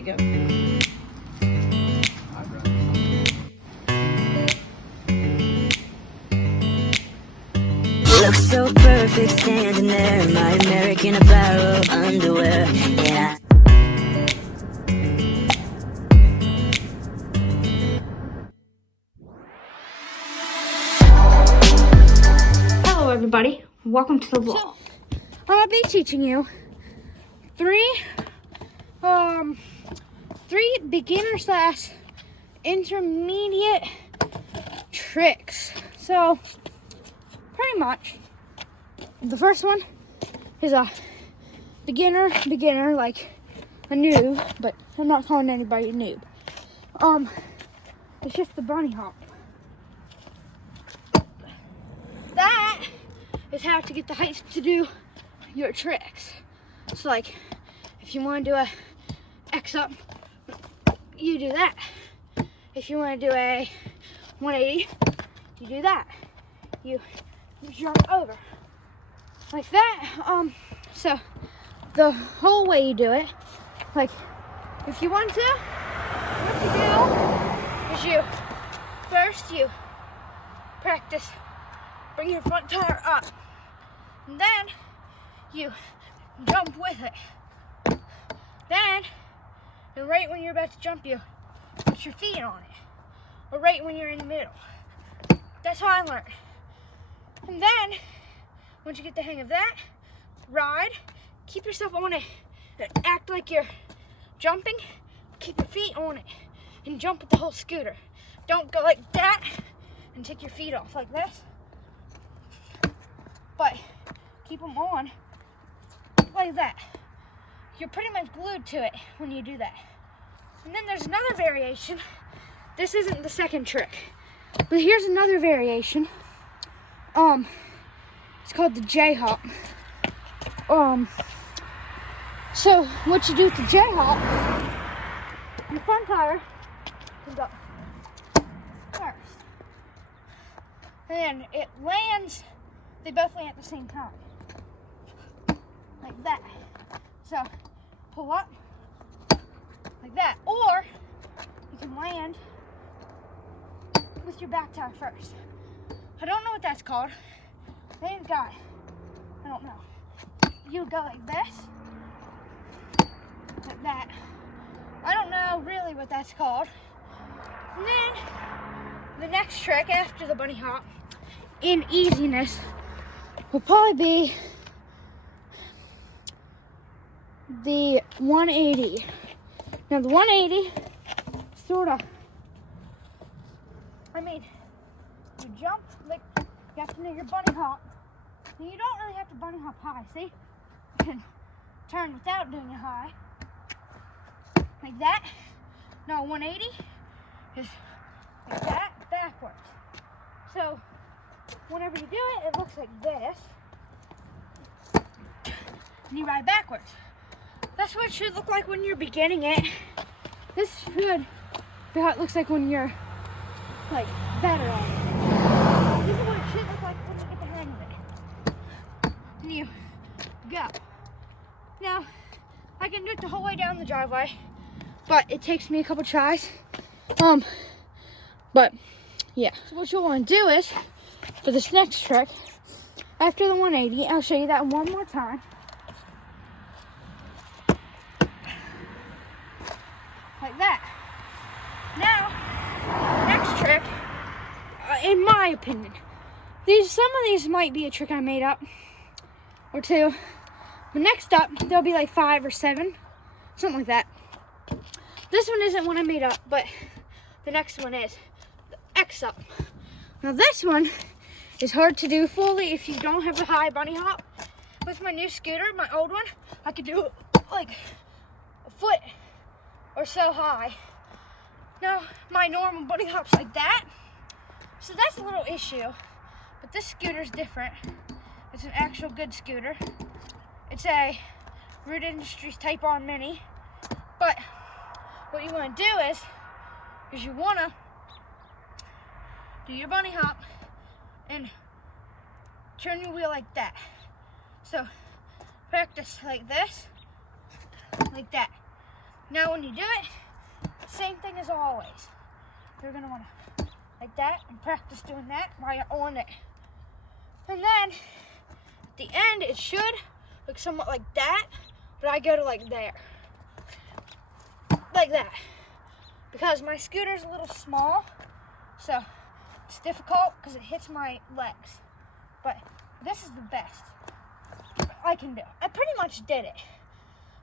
Okay, go. Look so perfect standing there, my American Apparel underwear. Yeah. Hello everybody, welcome to the vlog. So, I'm gonna be teaching you three beginner slash intermediate tricks. So, pretty much, the first one is a beginner, like a noob, but I'm not calling anybody a noob. It's just the bunny hop. That is how to get the heights to do your tricks. So like, if you want to do a X up, you do that. If you want to do a 180, you do that. You jump over like that. So the whole way you do it, like if you want to, what you do is you practice, bring your front tire up, and then you jump with it. Then, and right when you're about to jump, you put your feet on it, or right when you're in the middle. That's how I learned. And then, once you get the hang of that, ride, keep yourself on it, and act like you're jumping, keep your feet on it, and jump with the whole scooter. Don't go like that, and take your feet off like this, but keep them on like that. You're pretty much glued to it when you do that. And then there's another variation. This isn't the second trick, but here's another variation. It's called the J-hop. So what you do with the J-hop, your front tire can go first. And it lands, they both land at the same time. Like that. So pull up like that. Or you can land with your back tire first. I don't know what that's called. They've got, I don't know. You go like this, like that. I don't know really what that's called. And then the next trick after the bunny hop in easiness will probably be the 180. Now the 180, you jump like you have to do your bunny hop. And you don't really have to bunny hop high, see? You can turn without doing it high. Like that. No, 180 is like that, backwards. So whenever you do it, it looks like this. And you ride backwards. That's what it should look like when you're beginning it. This should be how it looks like when you're like better at it. This is what it should look like when you get the hang of it. And you go. Now, I can do it the whole way down the driveway, but it takes me a couple tries. But yeah. So what you'll want to do is, for this next trick, after the 180, I'll show you that one more time. Like that. Now, next trick, in my opinion, some of these might be a trick I made up, or two. But next up, there'll be like 5 or 7, something like that. This one isn't one I made up, but the next one is the X up. Now this one is hard to do fully if you don't have a high bunny hop. With my new scooter, my old one, I could do it like a foot or so high. Now, my normal bunny hop's like that, so that's a little issue. But this scooter's different. It's an actual good scooter. It's a Root Industries Type R Mini. But what you want to do is you want to do your bunny hop and turn your wheel like that. So practice like this, like that. Now when you do it, same thing as always. You're gonna wanna like that and practice doing that while you're on it. And then at the end, it should look somewhat like that, but I go to like there. Like that. Because my scooter's a little small, so it's difficult because it hits my legs. But this is the best I can do. I pretty much did it.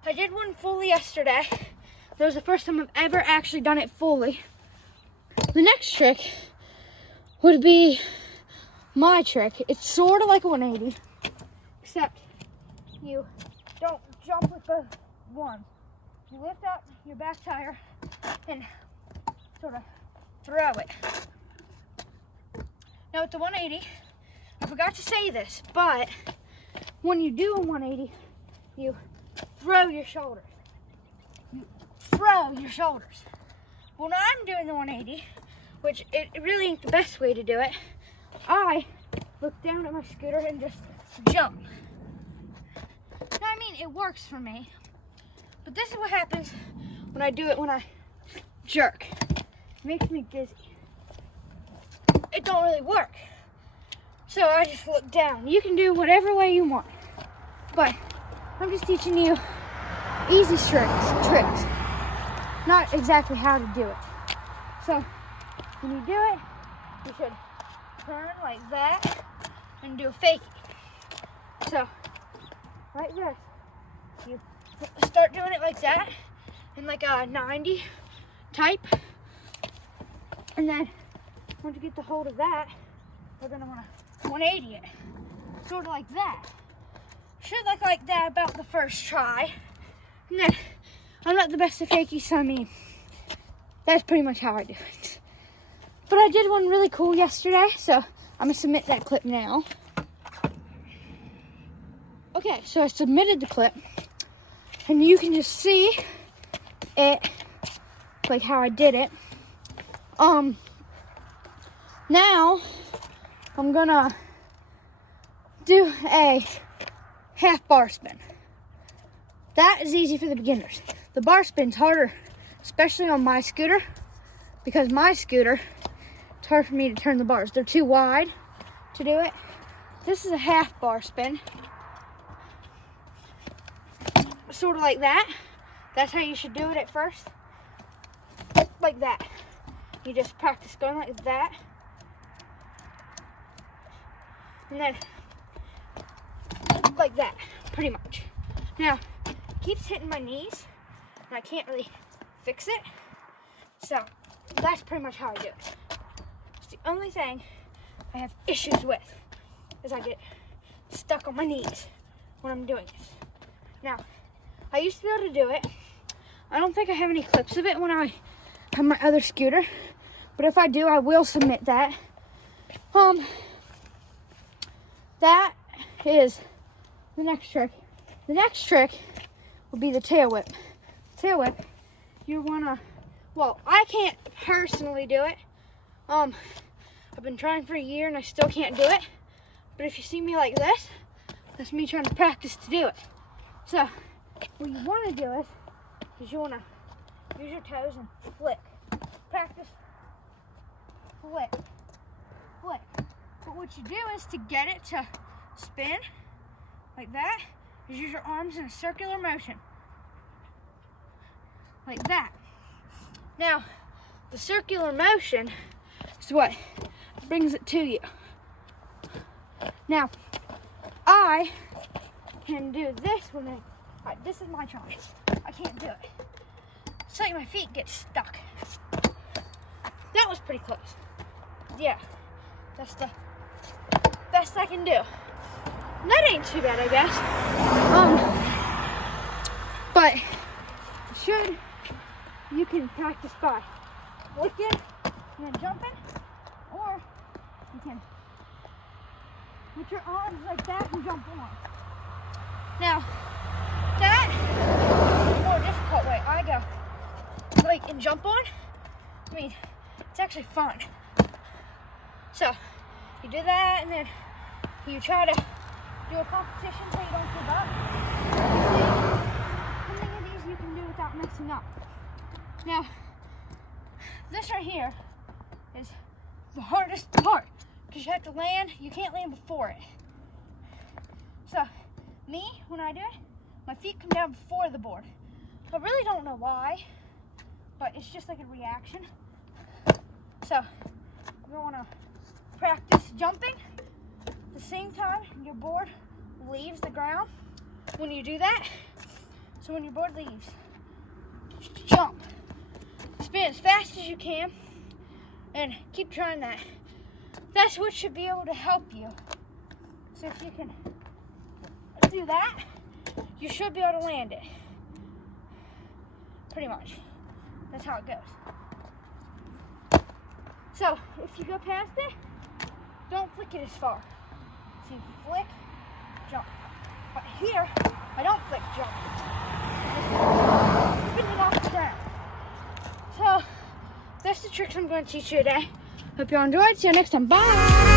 I did one fully yesterday. That was the first time I've ever actually done it fully. The next trick would be my trick. It's sort of like a 180, except you don't jump with both ones. You lift up your back tire and sort of throw it. Now with the 180, I forgot to say this, but when you do a 180, you throw your shoulders. You throw your shoulders. When I'm doing the 180, which it really ain't the best way to do it, I look down at my scooter and just jump. Now, I mean, it works for me, but this is what happens when I do it when I jerk. It makes me dizzy. It don't really work. So I just look down. You can do whatever way you want, but I'm just teaching you easy tricks. Not exactly how to do it. So when you do it, you should turn like that and do a fakie. So like this, you start doing it like that in like a 90 type, and then once you get the hold of that, we're gonna want to 180 it, sort of like that. Should look like that about the first try, and then I'm not the best at fakies, so I mean, that's pretty much how I do it. But I did one really cool yesterday, so I'm gonna submit that clip now. Okay, so I submitted the clip, and you can just see it, like how I did it. Now I'm gonna do a half bar spin. That is easy for the beginners. The bar spin's harder, especially on my scooter, because my scooter, it's hard for me to turn the bars. They're too wide to do it. This is a half bar spin. Sort of like that. That's how you should do it at first. Like that. You just practice going like that. And then like that, pretty much. Now, it keeps hitting my knees, and I can't really fix it. So, that's pretty much how I do it. It's the only thing I have issues with, is I get stuck on my knees when I'm doing it. Now, I used to be able to do it. I don't think I have any clips of it when I have my other scooter, but if I do, I will submit that. That is the next trick. The next trick will be the tail whip. Tail whip, you wanna, well, I can't personally do it. I've been trying for a year and I still can't do it. But if you see me like this, that's me trying to practice to do it. So, what you wanna do is you wanna use your toes and flick. Practice, flick, flick. But what you do is to get it to spin like that, is use your arms in a circular motion. Like that. Now, the circular motion is what brings it to you. Now, I can do this when this is my try. I can't do it. It's like my feet get stuck. That was pretty close. Yeah, that's the best I can do. That ain't too bad, I guess. But you can practice by flicking and then jumping, or you can put your arms like that and jump on. Now, that is a more difficult way. I go like and jump on. I mean, it's actually fun. So, you do that, and then you try to do a competition so you don't give up. How many of these you can do with without messing up. Now, this right here is the hardest part because you have to land, you can't land before it. So, me, when I do it, my feet come down before the board. I really don't know why, but it's just like a reaction. So, you want to practice jumping at the same time your board leaves the ground. When you do that, so when your board leaves, jump. Spin as fast as you can and keep trying that. That's what should be able to help you. So if you can do that, you should be able to land it. Pretty much. That's how it goes. So if you go past it, don't flick it as far. So you flick, jump. But here, I don't flick, jump. Spin it off the ground. So that's the tricks I'm going to teach you today. Hope you all enjoyed. See you next time. Bye.